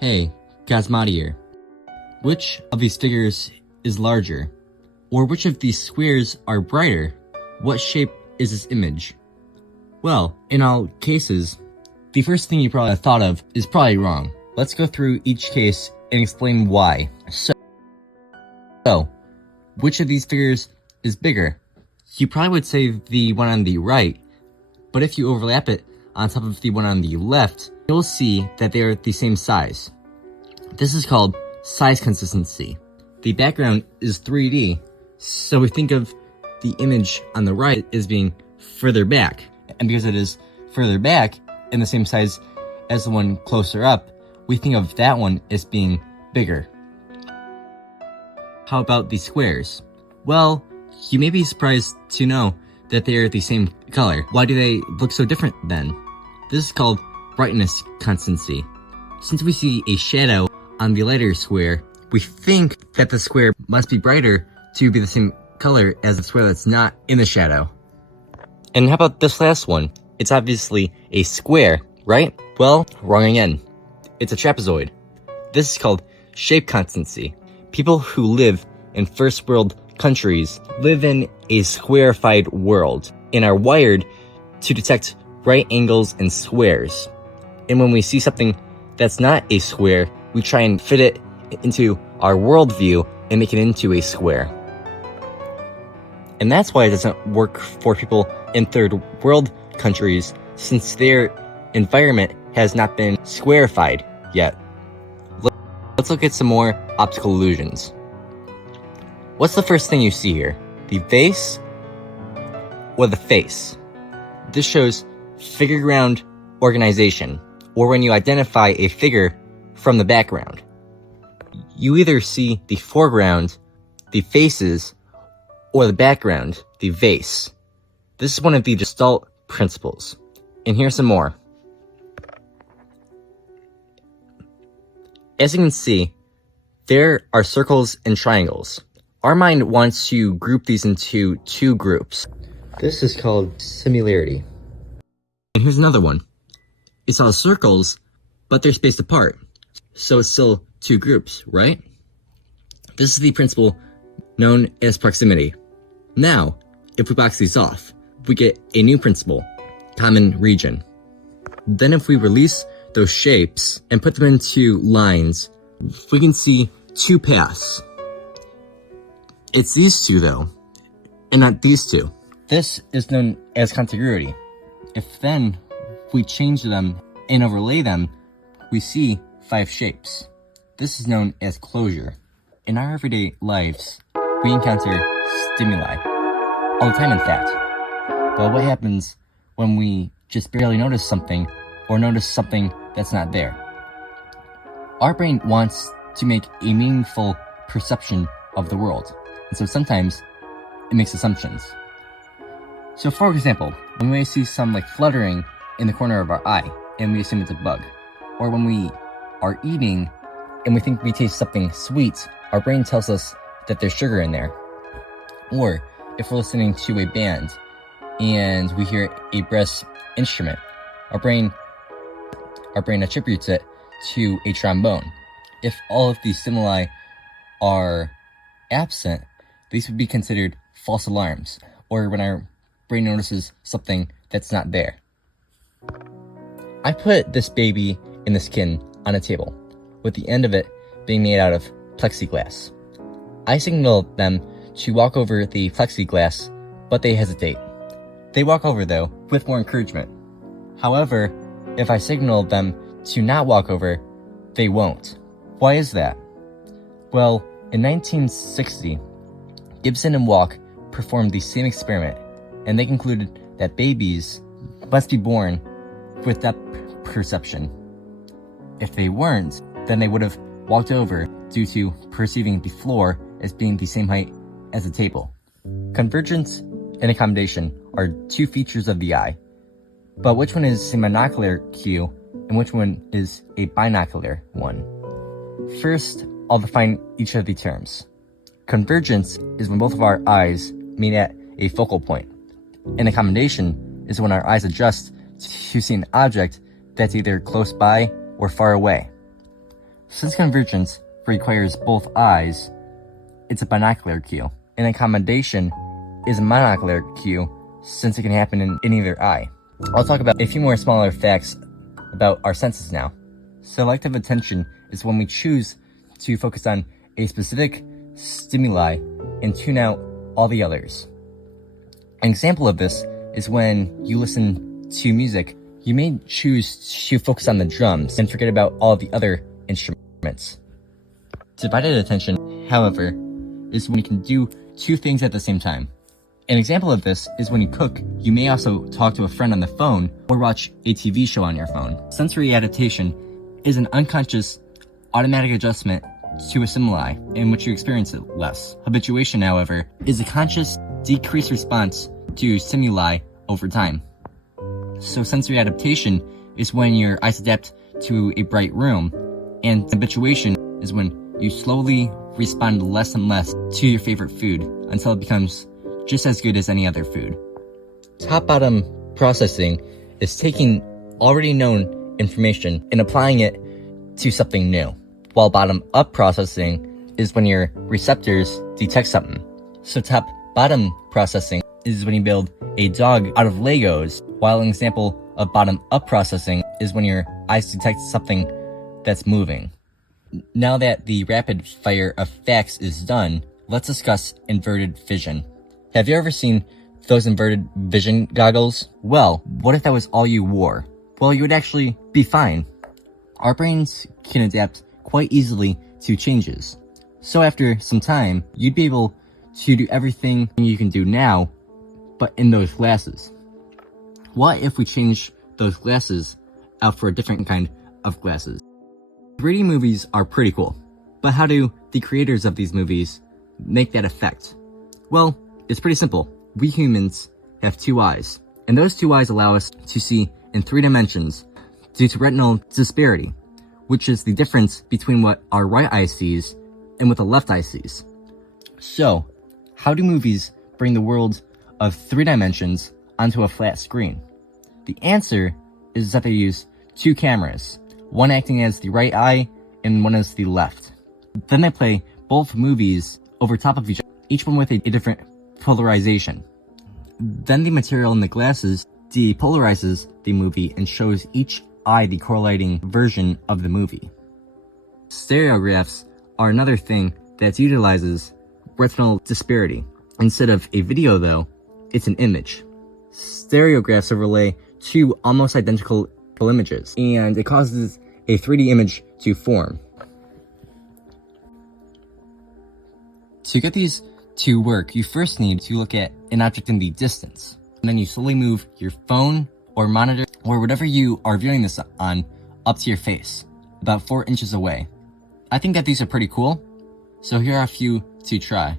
Hey, Kazmati here. Which of these figures is larger? Or which of these squares are brighter? What shape is this image? Well, in all cases, the first thing you probably thought of is probably wrong. Let's go through each case and explain why. So, which of these figures is bigger? You probably would say the one on the right, but if you overlap it on top of the one on the left, you'll see that they are the same size. This is called size consistency. The background is 3D, so we think of the image on the right as being further back. And because it is further back and the same size as the one closer up, we think of that one as being bigger. How about the squares? Well, you may be surprised to know that they are the same color. Why do they look so different then? This is called brightness constancy. Since we see a shadow on the lighter square, we think that the square must be brighter to be the same color as the square that's not in the shadow. And how about this last one? It's obviously a square, right? Well, wrong again. It's a trapezoid. This is called shape constancy. People who live in first world countries live in a squarified world and are wired to detect right angles and squares. And when we see something that's not a square, we try and fit it into our worldview and make it into a square. And that's why it doesn't work for people in third world countries, since their environment has not been squarified yet. Let's look at some more optical illusions. What's the first thing you see here? The vase or the face? This shows figure ground organization, or when you identify a figure from the background. You either see the foreground, the faces, or the background, the vase. This is one of the Gestalt principles. And here's some more. As you can see, there are circles and triangles. Our mind wants to group these into two groups. This is called similarity. And here's another one. It's all circles, but they're spaced apart. So it's still two groups, right? This is the principle known as proximity. Now, if we box these off, we get a new principle, common region. Then if we release those shapes and put them into lines, we can see two paths. It's these two though, and not these two. This is known as contiguity. If then we change them and overlay them, we see 5 shapes. This is known as closure. In our everyday lives, we encounter stimuli, all the time in fact. But what happens when we just barely notice something, or notice something that's not there? Our brain wants to make a meaningful perception of the world, and so sometimes it makes assumptions. So for example, when we see some fluttering in the corner of our eye, and we assume it's a bug, or when we are eating and we think we taste something sweet, our brain tells us that there's sugar in there. Or if we're listening to a band and we hear a brass instrument, our brain attributes it to a trombone. If all of these stimuli are absent, these would be considered false alarms, or when our brain notices something that's not there. I put this baby in the skin on a table, with the end of it being made out of plexiglass. I signal them to walk over the plexiglass, but they hesitate. They walk over though, with more encouragement. However, if I signal them to not walk over, they won't. Why is that? Well, in 1960, Gibson and Walk performed the same experiment, and they concluded that babies must be born with depth perception. If they weren't, then they would have walked over due to perceiving the floor as being the same height as the table. Convergence and accommodation are two features of the eye, but which one is a monocular cue and which one is a binocular one? First, I'll define each of the terms. Convergence is when both of our eyes meet at a focal point, and accommodation is when our eyes adjust to see an object that's either close by or far away. Since convergence requires both eyes, it's a binocular cue. And accommodation is a monocular cue, since it can happen in either eye. I'll talk about a few more smaller facts about our senses now. Selective attention is when we choose to focus on a specific stimuli and tune out all the others. An example of this is when you listen to music, you may choose to focus on the drums and forget about all the other instruments. Divided attention, however, is when you can do two things at the same time. An example of this is when you cook, you may also talk to a friend on the phone or watch a TV show on your phone. Sensory adaptation is an unconscious, automatic adjustment to a stimuli in which you experience it less. Habituation, however, is a conscious, decreased response to stimuli over time. So sensory adaptation is when your eyes adapt to a bright room, and habituation is when you slowly respond less and less to your favorite food until it becomes just as good as any other food. Top-bottom processing is taking already known information and applying it to something new, while bottom-up processing is when your receptors detect something. So top-bottom processing is when you build a dog out of Legos, while an example of bottom-up processing is when your eyes detect something that's moving. Now that the rapid fire of facts is done, let's discuss inverted vision. Have you ever seen those inverted vision goggles? Well, what if that was all you wore? Well, you would actually be fine. Our brains can adapt quite easily to changes. So after some time, you'd be able to do everything you can do now, but in those glasses. What if we change those glasses out for a different kind of glasses? 3D movies are pretty cool, but how do the creators of these movies make that effect? Well, it's pretty simple. We humans have two eyes, and those two eyes allow us to see in 3 dimensions due to retinal disparity, which is the difference between what our right eye sees and what the left eye sees. So, how do movies bring the world of 3 dimensions onto a flat screen? The answer is that they use 2 cameras, one acting as the right eye and one as the left. Then they play both movies over top of each other, each one with a different polarization. Then the material in the glasses depolarizes the movie and shows each eye the correlating version of the movie. Stereographs are another thing that utilizes retinal disparity. Instead of a video though, it's an image. Stereographs overlay 2 almost identical images, and it causes a 3D image to form. To get these to work, you first need to look at an object in the distance, and then you slowly move your phone or monitor or whatever you are viewing this on up to your face, about 4 inches away. I think that these are pretty cool, so here are a few to try.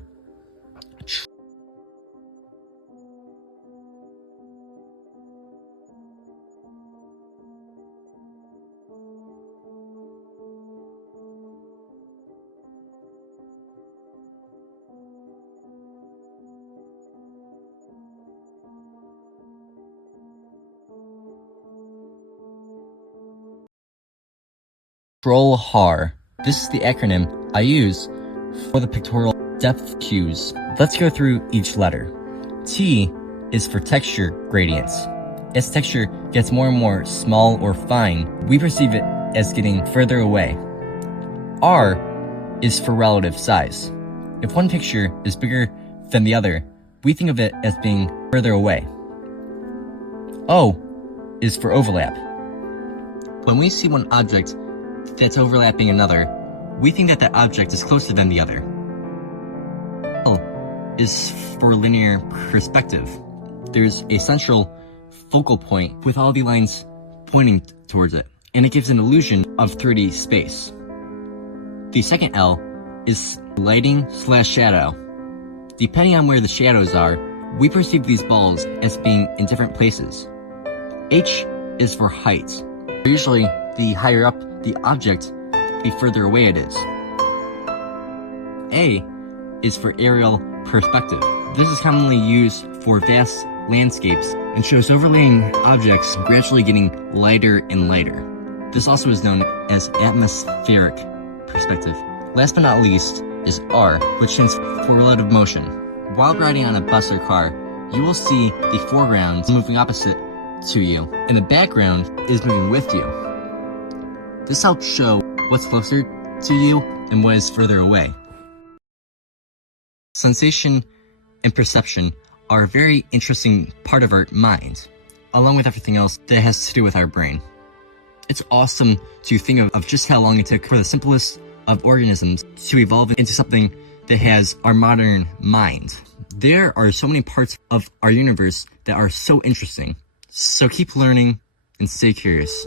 PROHAR. This is the acronym I use for the pictorial depth cues. Let's go through each letter. T is for texture gradients. As texture gets more and more small or fine, we perceive it as getting further away. R is for relative size. If one picture is bigger than the other, we think of it as being further away. O is for overlap. When we see one object that's overlapping another, we think that that object is closer than the other. L is for linear perspective. There's a central focal point with all the lines pointing towards it, and it gives an illusion of 3D space. The second L is lighting/shadow. Depending on where the shadows are, we perceive these balls as being in different places. H is for height. Usually, the higher up the object, the further away it is. A is for aerial perspective. This is commonly used for vast landscapes and shows overlaying objects gradually getting lighter and lighter. This also is known as atmospheric perspective. Last but not least is R, which stands for relative motion. While riding on a bus or car, you will see the foreground moving opposite to you, and the background is moving with you. This helps show what's closer to you and what is further away. Sensation and perception are a very interesting part of our mind, along with everything else that has to do with our brain. It's awesome to think of just how long it took for the simplest of organisms to evolve into something that has our modern mind. There are so many parts of our universe that are so interesting. So keep learning and stay curious.